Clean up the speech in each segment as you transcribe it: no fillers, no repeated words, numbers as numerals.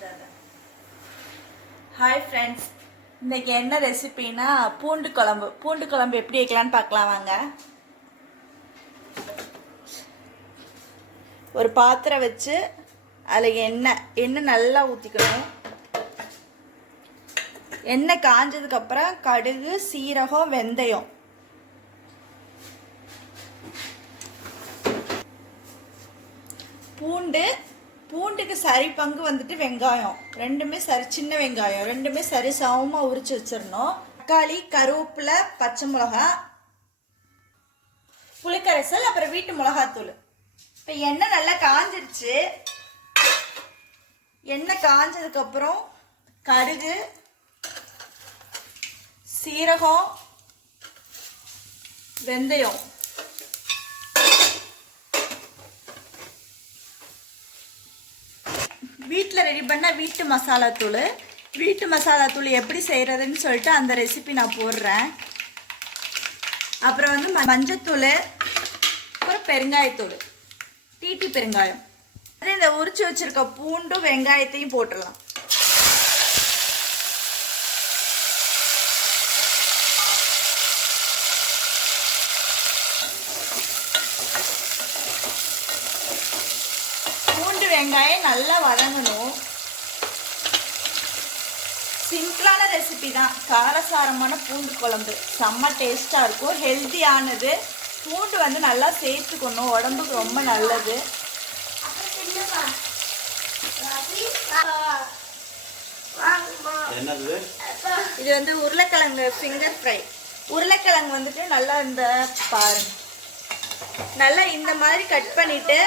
ஆரம்பிச்சிடாத. Hi friends, இன்றைக்கி என்ன ரெசிபின்னா பூண்டு குழம்பு எப்படி வைக்கலான்னு பார்க்கலாம் வாங்க. ஒரு பாத்திரம் வச்சு அதில் எண்ணெய் நல்லா ஊற்றிக்கணும். எண்ணெய் காஞ்சதுக்கப்புறம் கடுகு, சீரகம், வெந்தயம், பூண்டுக்கு சரி பங்கு வந்துட்டு வெங்காயம், ரெண்டுமே சரி, சின்ன வெங்காயம் ரெண்டுமே சரி சமமாக உரிச்சு வச்சிடணும். தக்காளி, கருவேப்பிலை, பச்சை மிளகா, புளிக்கரைசல், அப்புறம் வீட்டு மிளகாத்தூள். இப்போ எண்ணெய் நல்லா காஞ்சிருச்சு. எண்ணெய் காஞ்சதுக்கப்புறம் கடுகு, சீரகம், வெந்தயம், வீட்டில் ரெடி பண்ண வீட்டு மசாலாத்தூள் எப்படி செய்கிறதுன்னு சொல்லிட்டு அந்த ரெசிபி நான் போடுறேன். அப்புறம் வந்து மஞ்சத்தூள், அப்புறம் பெருங்காயத்தூள், டீட்டி பெருங்காயம். இந்த உரிச்சு வச்சிருக்க பூண்டும் வெங்காயத்தையும் போட்டுடலாம். வெங்காயம் நல்லா வதங்கணும். சிம்பிளான ரெசிபி தான். காரசாரமான பூண்டு குழம்பு செம்ம டேஸ்டாக இருக்கும். ஹெல்த்தியானது. பூண்டு வந்து நல்லா சேர்த்துக்கணும், உடம்புக்கு ரொம்ப நல்லது. இது வந்து உருளைக்கிழங்கு ஃபிங்கர் ஃப்ரை. உருளைக்கிழங்கு வந்துட்டு நல்லா இந்த பாருங்க, நல்லா இந்த மாதிரி கட் பண்ணிட்டு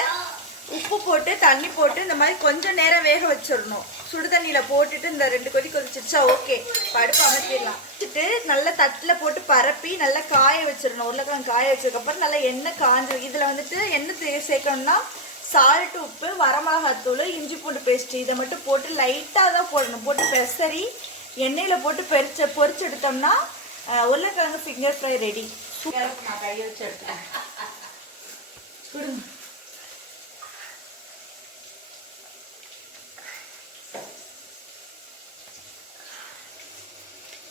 உப்பு போட்டு தண்ணி போட்டு இந்த மாதிரி கொஞ்சம் நேரம் வேக வச்சிடணும். சுடு தண்ணியில் போட்டுட்டு இந்த 2 கொதி கொதிச்சிருச்சா ஓகே, படுப்பு அமர்த்திடலாம். வச்சுட்டு நல்லா தட்டில் போட்டு பரப்பி நல்லா காய வச்சிடணும். உருளைக்கிழங்கு காய வச்சதுக்கப்புறம் நல்லா எண்ணெய் காஞ்சு, இதில் வந்துட்டு எண்ணெய் சேர்க்கணும்னா சால்ட்டு, உப்பு, வரமிளகாத்தூள், இஞ்சி பூண்டு பேஸ்ட்டு இதை மட்டும் போட்டு லைட்டாக தான் போடணும். போட்டு பெசரி எண்ணெயில் போட்டு பொரிச்சு எடுத்தோம்னா உருளைக்கிழங்கு ஃபிங்கர் ஃப்ரை ரெடி. நான் கையை வச்சு எடுத்துட்டேன். கொடுங்க.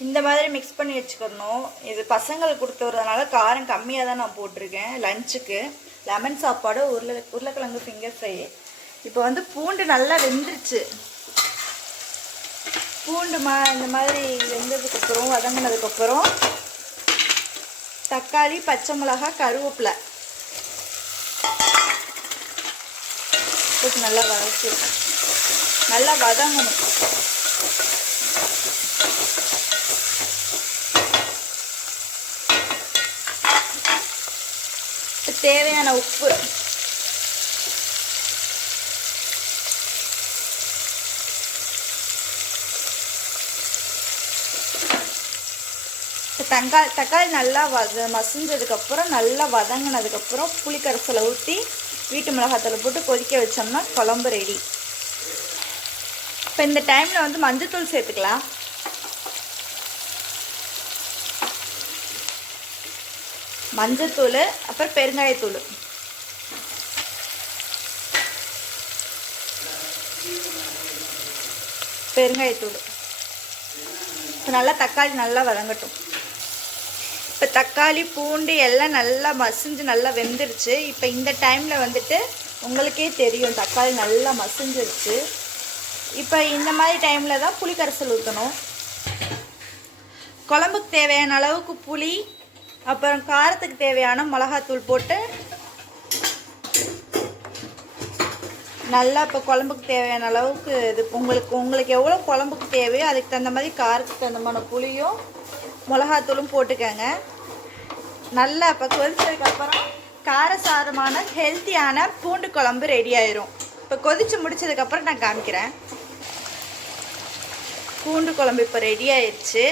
இந்த மாதிரி மிக்ஸ் பண்ணி வச்சுக்கணும். இது பசங்களுக்கு கொடுத்து வரதுனால காரம் கம்மியாக தான் நான் போட்டிருக்கேன். லஞ்சுக்கு லெமன் சாப்பாடு, உருளைக்கிழங்கு ஃபிங்கர் ஃப்ரை. இப்போ வந்து பூண்டு நல்லா வெந்துருச்சு. பூண்டு இந்த மாதிரி வெந்ததுக்கப்புறம் வதங்கினதுக்கப்புறம் தக்காளி, பச்சை மிளகாய், கருவேப்பிலை போட்டு நல்லா வதக்கிடணும். நல்லா வதங்கணும். தேவையான உப்பு, தக்காளி நல்லா மசிஞ்சதுக்கப்புறம் நல்லா வதங்கினதுக்கப்புறம் புளிக்கரைசலை ஊற்றி வீட்டு மிளகாத்தூள் போட்டு கொதிக்க வச்சோம்னா குழம்பு ரெடி. இப்போ இந்த டைமில் வந்து மஞ்சத்தூள் சேர்த்துக்கலாம். மஞ்சத்தூள், அப்புறம் பெருங்காயத்தூள், இப்போ நல்லா தக்காளி நல்லா வதங்கட்டும். இப்போ தக்காளி, பூண்டு எல்லாம் நல்லா மசிஞ்சு நல்லா வெந்துருச்சு. இப்போ இந்த டைமில் வந்துட்டு உங்களுக்கே தெரியும் தக்காளி நல்லா மசிஞ்சிருச்சு. இப்போ இந்த மாதிரி டைமில் தான் புளி கரைசல் ஊற்றணும். குழம்புக்கு தேவையான அளவுக்கு புளி, அப்புறம் காரத்துக்கு தேவையான மிளகாத்தூள் போட்டு நல்லா இப்போ குழம்புக்கு தேவையான அளவுக்கு இது உங்களுக்கு எவ்வளோ குழம்புக்கு தேவையோ அதுக்கு தகுந்த மாதிரி காரத்துக்கு தகுந்தமான புளியும் மிளகாத்தூளும் போட்டுக்கோங்க. நல்லா இப்போ கொதிச்சதுக்கப்புறம் காரசாரமான ஹெல்த்தியான பூண்டு குழம்பு ரெடி ஆயிரும். இப்போ கொதிச்சு முடிச்சதுக்கப்புறம் நான் காமிக்கிறேன். பூண்டு குழம்பு இப்போ ரெடி ஆயிடுச்சு.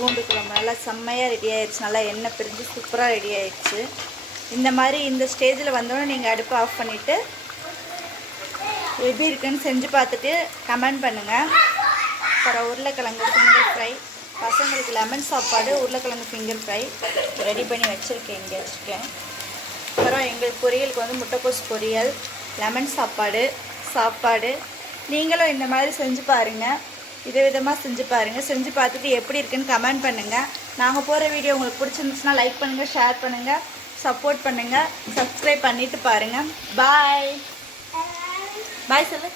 பூண்டு குழம்பு நல்லா செம்மையாக ரெடி ஆயிடுச்சு. நல்லா எண்ணெய் பிரிஞ்சு சூப்பராக ரெடி ஆயிடுச்சு. இந்த மாதிரி இந்த ஸ்டேஜில் வந்தோடனே நீங்கள் அடுப்பை ஆஃப் பண்ணிவிட்டு எப்படி இருக்குன்னு செஞ்சு பார்த்துட்டு கமெண்ட் பண்ணுங்கள். அப்புறம் உருளைக்கிழங்கு ஃபிங்கர் ஃப்ரை, பசங்களுக்கு லெமன் சாப்பாடு, உருளைக்கிழங்கு ஃபிங்கர் ஃப்ரை ரெடி பண்ணி வச்சுருக்கேன். இங்கே வச்சுருக்கேன். அப்புறம் எங்களுக்கு பொரியலுக்கு வந்து முட்டைக்கோஸ் பொரியல், லெமன் சாப்பாடு. நீங்களும் இந்த மாதிரி செஞ்சு பாருங்கள், விதமாக செஞ்சு பாருங்கள். செஞ்சு பார்த்துட்டு எப்படி இருக்குன்னு கமெண்ட் பண்ணுங்கள். நாங்கள் போகிற வீடியோ உங்களுக்கு பிடிச்சிருந்துச்சுன்னா லைக் பண்ணுங்கள், ஷேர் பண்ணுங்கள், சப்போர்ட் பண்ணுங்கள், சப்ஸ்கிரைப் பண்ணிவிட்டு பாருங்கள். பாய் சொல்லு.